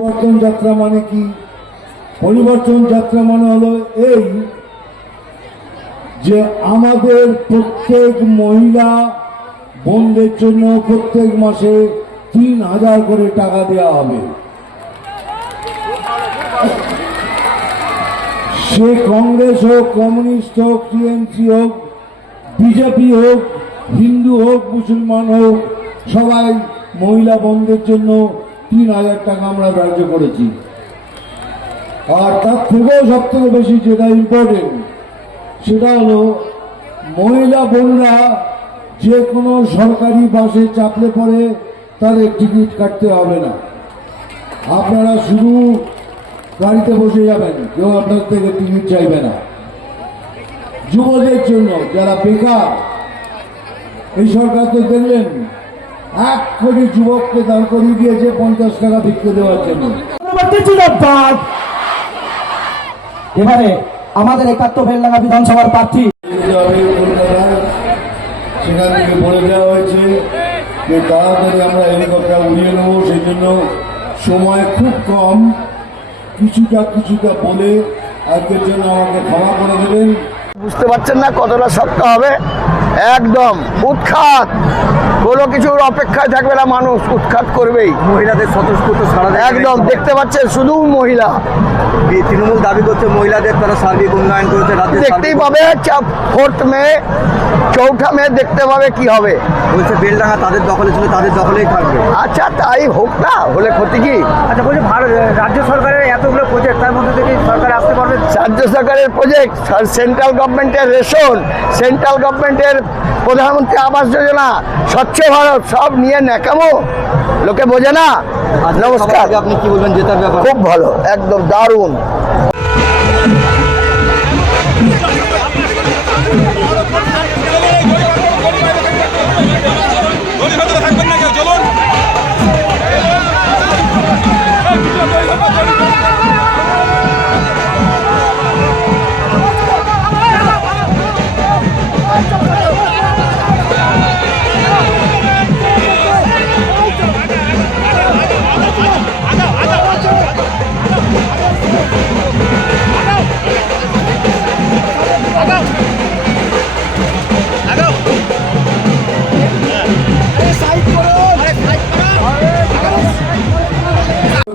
পরিবর্তন যাত্রা মানে কি? পরিবর্তন যাত্রা মানে হলো এই যে আমাদের প্রত্যেক মহিলা বোনদের জন্য প্রত্যেক মাসে ৩,০০০ করে টাকা দেওয়া হবে। সে কংগ্রেস হোক, কমিউনিস্ট হোক, টিএমসি হোক, বিজেপি হোক, হিন্দু হোক, মুসলমান হোক, সবাই মহিলা বোনদের জন্য ৩,০০০ টাকা আমরা ধার্য করেছি। আর তার থেকেও সব থেকে বেশি যেটা ইম্পর্টেন্ট সেটা হলো মহিলা বোনরা যে কোনো সরকারি বাসে চাপলে পরে তাদের টিকিট কাটতে হবে না। আপনারা শুধু গাড়িতে বসে যাবেন, কেউ আপনার থেকে টিকিট চাইবে না। যুবদের জন্য যারা বেকার, এই সরকার তো দেখলেন ১ কোটি যুবককে দাঁড় করিয়ে দিয়েছে ৫০ টাকা ভিক্ষে দেওয়ার জন্য। এবারে আমাদের ৭১ বেলডাঙ্গা বিধানসভার প্রার্থী সেখান থেকে বলে দেওয়া হয়েছে যে তাড়াতাড়ি আমরা হেলিকপ্টার উড়িয়ে নেবো, সেই জন্য সময় খুব কম। কিছুটা বলে আজকের জন্য আমাকে ক্ষমা করে দেবেন। বুঝতে পারছেন না কতটা শক্ত হবে, একদম উৎখাত, কোনো কিছুর অপেক্ষায় থাকবে না, মানুষ উৎখাত করবেই। মহিলাদের স্বতঃস্ফূর্ত সারা একদম দেখতে পাচ্ছেন, শুধু মহিলা। তৃণমূল দাবি করছে মহিলাদের তারা সার্বিক উন্নয়ন করেছে রাজ্যে, দেখতেই পাবে 4 মে 4 মে দেখতে পাবে কি হবে। বলছে বেলডাঙ্গা তাদের দখলে ছিল, তাদের দখলেই থাকবে। আচ্ছা তাই হোক না, হলে ক্ষতি কি? আচ্ছা বলছে রাজ্য সরকারের এতগুলো প্রজেক্ট, তার মধ্যে থেকে সরকার আসতে পারবে? রাজ্য সরকারের প্রজেক্ট, সেন্ট্রাল গভর্নমেন্টের রেশন, সেন্ট্রাল গভর্নমেন্টের প্রধানমন্ত্রী আবাস যোজনা, স্বচ্ছ ভারত, সব নিয়ে ন্যাকামো, লোকে বোঝে না। নমস্কার, আপনি কি বলবেন জেতার ব্যাপারে? খুব ভালো, একদম দারুণ।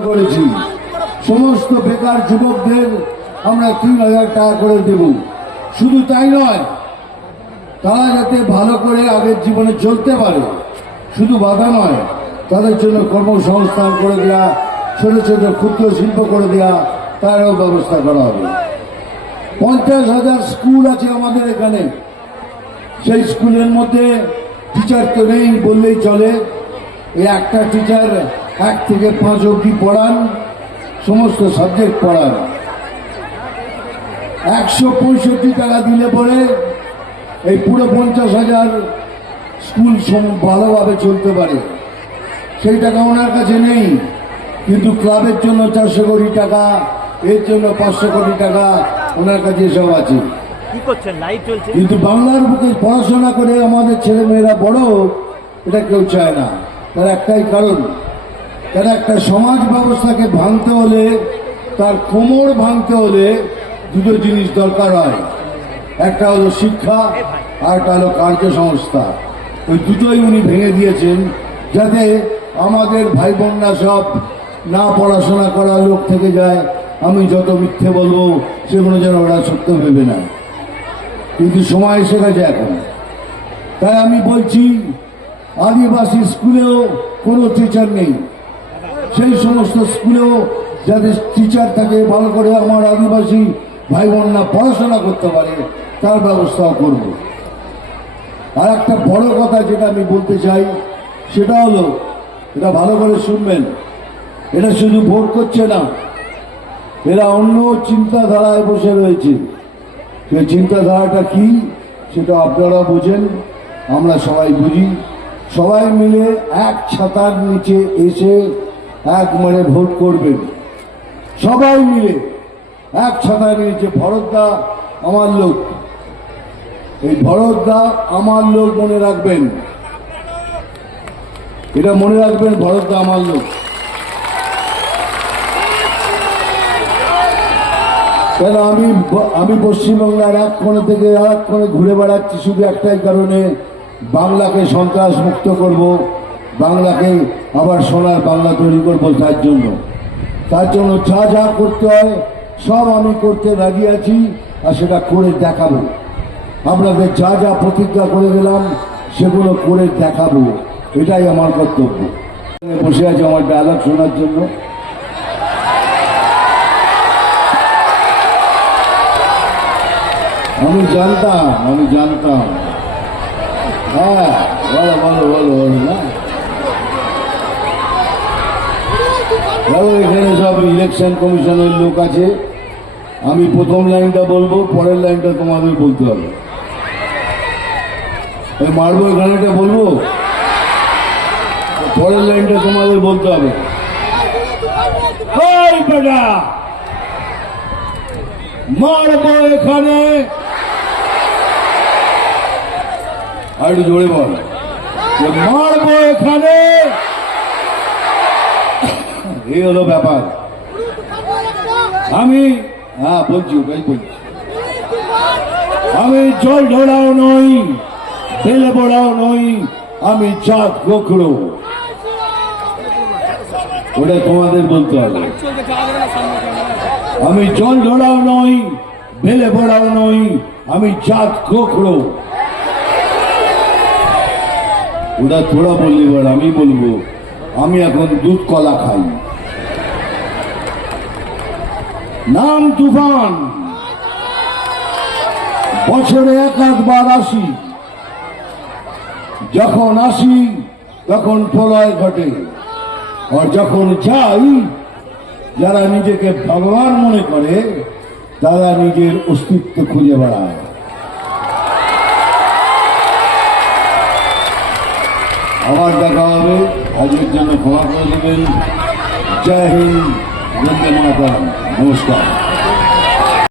করেছি সমস্ত বেকার যুবকদের আমরা ৩,০০০ টাকা করে দেব। শুধু তাই নয়, তারা যাতে ভালো করে আগের জীবনে চলতে পারে, শুধু বাধা নয়, তাদের জন্য কর্মসংস্থান করে দেওয়া, ছোট ছোট ক্ষুদ্র শিল্প করে দেওয়া, তারও ব্যবস্থা করা হবে। ৫০,০০০ স্কুল আছে আমাদের এখানে, সেই স্কুলের মধ্যে টিচার তো নেই বললেই চলে। এই একটা টিচার ১ থেকে ৫ অবধি পড়ান, সমস্ত সাবজেক্ট পড়ান। ১৬৫ টাকা দিলে পরে এই পুরো ৫০,০০০ স্কুল ভালোভাবে চলতে পারে। সেই টাকা ওনার কাছে নেই, কিন্তু ক্লাবের জন্য ৪০০ কোটি টাকা, এর জন্য ৫০০ কোটি টাকা ওনার কাছে সব আছে। কিন্তু বাংলার বুকে পড়াশোনা করে আমাদের ছেলে মেয়েরা বড় হোক, এটা কেউ চায় না। তার একটাই কারণ, তারা একটা সমাজ ব্যবস্থাকে ভাঙতে হলে, তার কোমর ভাঙতে হলে দুটো জিনিস দরকার হয়। একটা হলো শিক্ষা, আর একটা হলো কার্যসংস্থা। ওই দুটোই উনি ভেঙে দিয়েছেন, যাতে আমাদের ভাই বোনরা সব না পড়াশোনা করা লোক থেকে যায়। আমি যত মিথ্যে বলবো সেগুলো যেন ওরা সত্য ভেবে না। কিন্তু সময় এসে গেছে এখন, তাই আমি বলছি আদিবাসী স্কুলেও কোনো টিচার নেই, সেই সমস্ত স্কুলেও যাদের টিচার থাকে, ভালো করে আমার আদিবাসী ভাই বোনরা পড়াশোনা করতে পারে, তার ব্যবস্থাও করব। আর একটা বড় কথা যেটা আমি বলতে চাই সেটা হলো, এটা ভালো করে শুনবেন, এটা শুধু ভোট করছে না, এরা অন্য চিন্তাধারায় বসে রয়েছে। সেই চিন্তাধারাটা কি সেটা আপনারা বুঝেন, আমরা সবাই বুঝি। সবাই মিলে এক ছাতার নিচে এসে এক মনে ভোট করবেন, সবাই মিলে এক ছাতার নিচে। ভরতদা আমার লোক, এই ভরতদা আমার লোক, মনে রাখবেন, এটা মনে রাখবেন, ভরতদা আমার লোক। কেন আমি পশ্চিমবাংলার এক কোণে থেকে আর এক কোণে ঘুরে বেড়াচ্ছি শুধু একটাই কারণে, বাংলাকে সন্ত্রাস মুক্ত করব, বাংলাকে আবার সোনার বাংলা তৈরি করবো। তার জন্য যা যা করতে হয় সব আমি করতে রাজি আছি, আর সেটা করে দেখাবো। আপনাদের যা যা প্রতিজ্ঞা করে দিলাম সেগুলো করে দেখাবো, এটাই আমার কর্তব্য। বসে আছে আমার ডায়লগ শোনার জন্য। আমি জানতাম। হ্যাঁ, বলো না। এখানে সব ইলেকশন কমিশনের লোক আছে। আমি প্রথম লাইনটা বলবো, পরের লাইনটা তোমাদের বলতে হবে। মারবো এখানেটা বলবো, পরের লাইনটা তোমাদের বলতে হবে। মারবো এখানে, আর একটু জোরে বল, মারবো এখানে। এই হলো ব্যাপার। আমি বলছি আমি জল ঢোড়াও নই, বেলে বোড়াও নই, আমি চাঁদ গোখরো। ওটা তোমাদের বলতে হবে। আমি জল ঢোড়াও নই, বেলে বোড়াও নই, আমি চাঁদ গোখরো। ওটা তোরা বললি, এবার আমি বলবো, আমি এখন দুধ কলা খাই। নাম তুফান, বছরে এক আধবার আসি, যখন আসি তখন প্রলয় ঘটে, আর যখন যাই যারা নিজেকে ভগবান মনে করে তারা নিজের অস্তিত্ব খুঁজে বেড়ায়। আবার দেখা হবে, আজকের জন্য ক্ষমা করে দেবেন। জয় হিন্দ, বন্দে মাতরম, নমস্কার।